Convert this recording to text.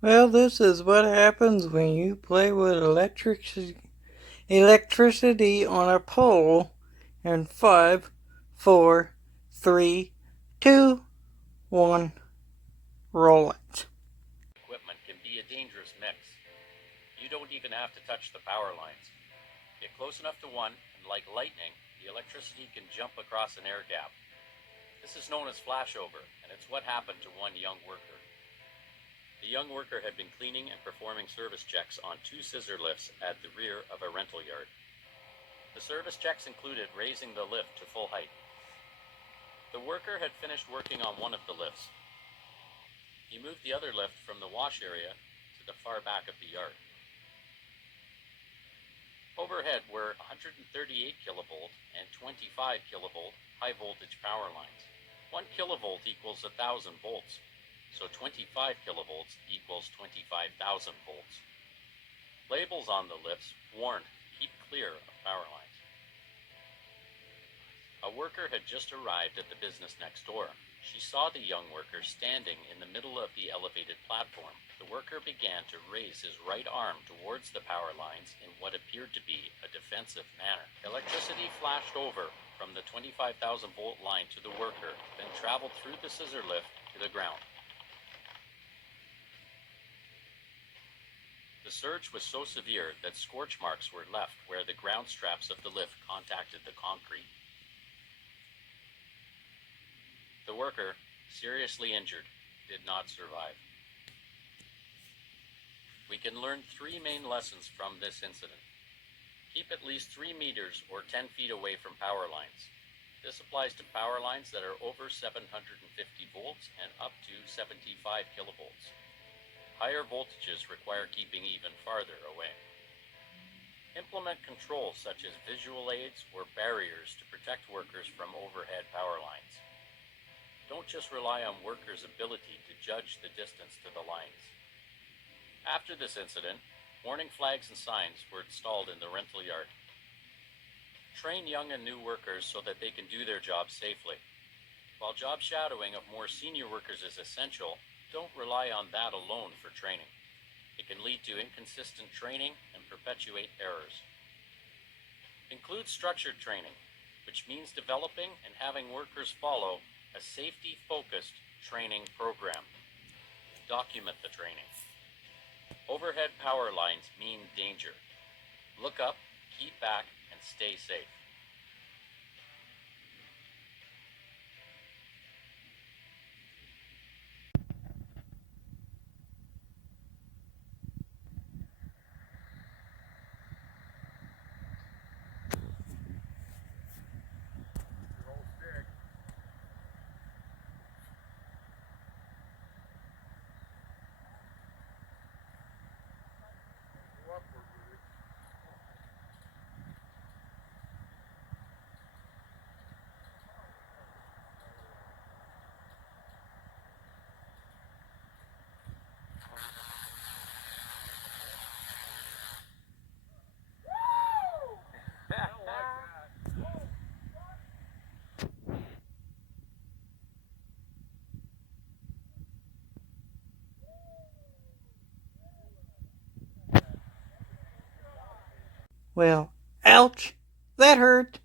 Well, this is what happens when you play with electricity on a pole in 5, 4, 3, 2, 1, roll it. Equipment can be a dangerous mix. You don't even have to touch the power lines. Get close enough to one, and like lightning, the electricity can jump across an air gap. This is known as flashover, and it's what happened to one young worker. The young worker had been cleaning and performing service checks on 2 scissor lifts at the rear of a rental yard. The service checks included raising the lift to full height. The worker had finished working on one of the lifts. He moved the other lift from the wash area to the far back of the yard. Overhead were 138 kilovolt and 25 kilovolt high voltage power lines. 1 kilovolt equals 1,000 volts, so 25 kilovolts equals 25,000 volts. Labels on the lifts warned, keep clear of power lines. A worker had just arrived at the business next door. She saw the young worker standing in the middle of the elevated platform. The worker began to raise his right arm towards the power lines in what appeared to be a defensive manner. Electricity flashed over from the 25,000 volt line to the worker, then traveled through the scissor lift to the ground. The surge was so severe that scorch marks were left where the ground straps of the lift contacted the concrete. The worker, seriously injured, did not survive. We can learn 3 main lessons from this incident. Keep at least 3 meters or 10 feet away from power lines. This applies to power lines that are over 750 volts and up to 75 kilovolts. Higher voltages require keeping even farther away. Implement controls such as visual aids or barriers to protect workers from overhead power lines. Don't just rely on workers' ability to judge the distance to the lines. After this incident, warning flags and signs were installed in the rental yard. Train young and new workers so that they can do their jobs safely. While job shadowing of more senior workers is essential, don't rely on that alone for training. It can lead to inconsistent training and perpetuate errors. Include structured training, which means developing and having workers follow a safety-focused training program. Document the training. Overhead power lines mean danger. Look up, keep back, and stay safe. Well, ouch, that hurt.